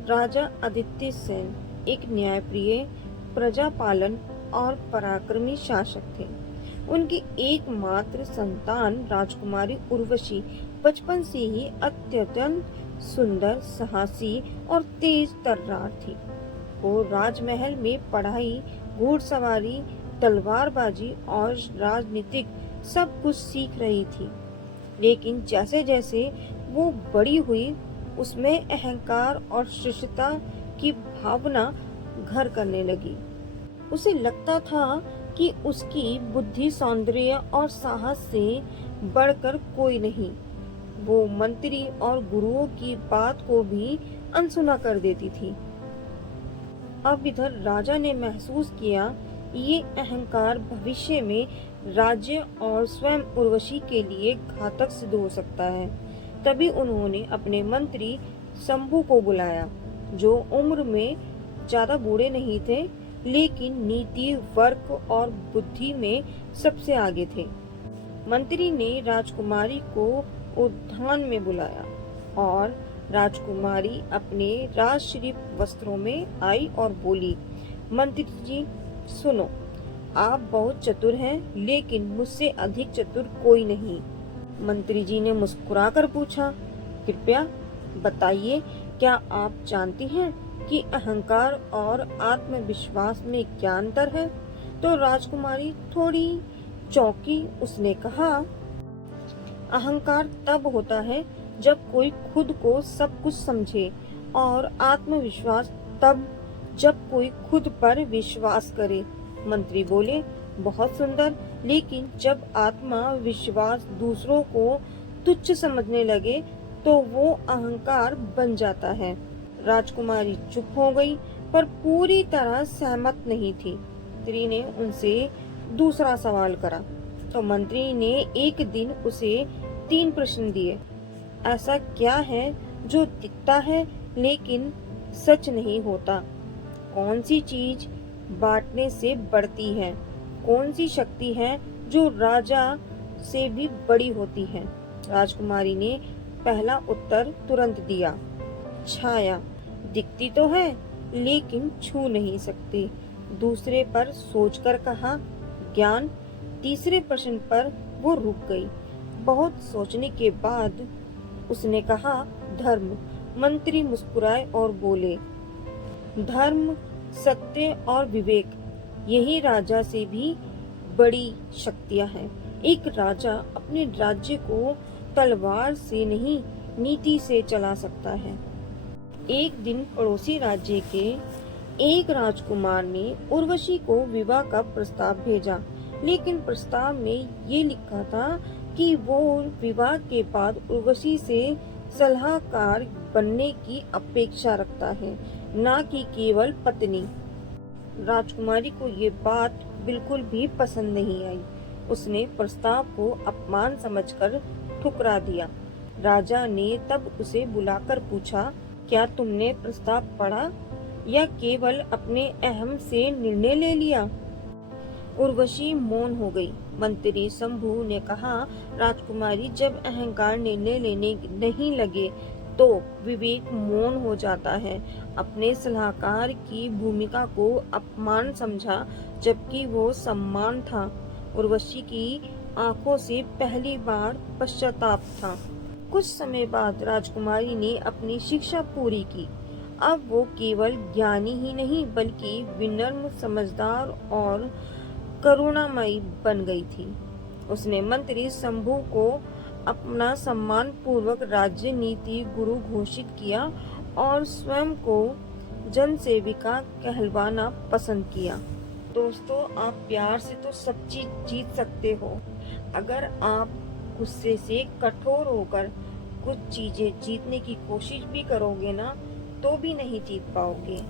राजा आदित्य सेन एक न्यायप्रिय, प्रजापालन और पराक्रमी शासक थे। उनकी एकमात्र संतान राजकुमारी उर्वशी बचपन से ही अत्यंत सुंदर, साहसी और तेज तर्रार थी। वो राजमहल में पढ़ाई, घुड़सवारी, तलवारबाजी और राजनीतिक सब कुछ सीख रही थी। लेकिन जैसे जैसे वो बड़ी हुई, उसमें अहंकार और शिष्टता की भावना घर करने लगी। उसे लगता था कि उसकी बुद्धि, सौंदर्य और साहस से बढ़कर कोई नहीं। वो मंत्री और गुरुओं की बात को भी अनसुना कर देती थी। अब इधर राजा ने महसूस किया ये अहंकार भविष्य में राज्य और स्वयं उर्वशी के लिए घातक सिद्ध हो सकता है। तभी उन्होंने अपने मंत्री शंभू को बुलाया, जो उम्र में ज्यादा बूढ़े नहीं थे, लेकिन नीति, वर्क और बुद्धि में सबसे आगे थे। मंत्री ने राजकुमारी को उद्यान में बुलाया और राजकुमारी अपने राजश्री वस्त्रों में आई और बोली, मंत्री जी सुनो, आप बहुत चतुर हैं, लेकिन मुझसे अधिक चतुर कोई नहीं। मंत्री जी ने मुस्कुराकर पूछा, कृपया बताइए, क्या आप जानती हैं कि अहंकार और आत्मविश्वास में क्या अंतर है? तो राजकुमारी थोड़ी चौंकी। उसने कहा, अहंकार तब होता है जब कोई खुद को सब कुछ समझे, और आत्मविश्वास तब जब कोई खुद पर विश्वास करे। मंत्री बोले, बहुत सुंदर, लेकिन जब आत्मविश्वास दूसरों को तुच्छ समझने लगे तो वो अहंकार बन जाता है। राजकुमारी चुप हो गई, पर पूरी तरह सहमत नहीं थी। मंत्री ने उनसे दूसरा सवाल करा, तो मंत्री ने एक दिन उसे 3 प्रश्न दिए। ऐसा क्या है जो दिखता है लेकिन सच नहीं होता? कौन सी चीज बांटने से बढ़ती है? कौन सी शक्ति है जो राजा से भी बड़ी होती है? राजकुमारी ने पहला उत्तर तुरंत दिया, छाया। दिखती तो है लेकिन छू नहीं सकती। दूसरे पर सोचकर कहा, ज्ञान। तीसरे प्रश्न पर वो रुक गई। बहुत सोचने के बाद उसने कहा, धर्म। मंत्री मुस्कुराए और बोले, धर्म, सत्य और विवेक, यही राजा से भी बड़ी शक्तियां हैं। एक राजा अपने राज्य को तलवार से नहीं, नीति से चला सकता है। एक दिन पड़ोसी राज्य के एक राजकुमार ने उर्वशी को विवाह का प्रस्ताव भेजा, लेकिन प्रस्ताव में ये लिखा था कि वो विवाह के बाद उर्वशी से सलाहकार बनने की अपेक्षा रखता है, न कि केवल पत्नी। राजकुमारी को ये बात बिल्कुल भी पसंद नहीं आई। उसने प्रस्ताव को अपमान समझकर ठुकरा दिया। राजा ने तब उसे बुलाकर पूछा, क्या तुमने प्रस्ताव पढ़ा या केवल अपने अहम से निर्णय ले लिया? उर्वशी मौन हो गई। मंत्री शंभू ने कहा, राजकुमारी, जब अहंकार निर्णय लेने नहीं लगे तो विवेक मौन हो जाता है। अपने सलाहकार की भूमिका को अपमान समझा, जबकि वो सम्मान था। उर्वशी की आंखों से पहली बार पश्चाताप था। कुछ समय बाद राजकुमारी ने अपनी शिक्षा पूरी की। अब वो केवल ज्ञानी ही नहीं, बल्कि विनम्र, समझदार और करुणामयी बन गई थी। उसने मंत्री शंभू को अपना सम्मान पूर्वक राजनीति गुरु घोषित किया और स्वयं को जनसेविका कहलवाना पसंद किया। दोस्तों, आप प्यार से तो सब चीज जीत सकते हो, अगर आप गुस्से से कठोर होकर कुछ चीजें जीतने की कोशिश भी करोगे ना, तो भी नहीं जीत पाओगे।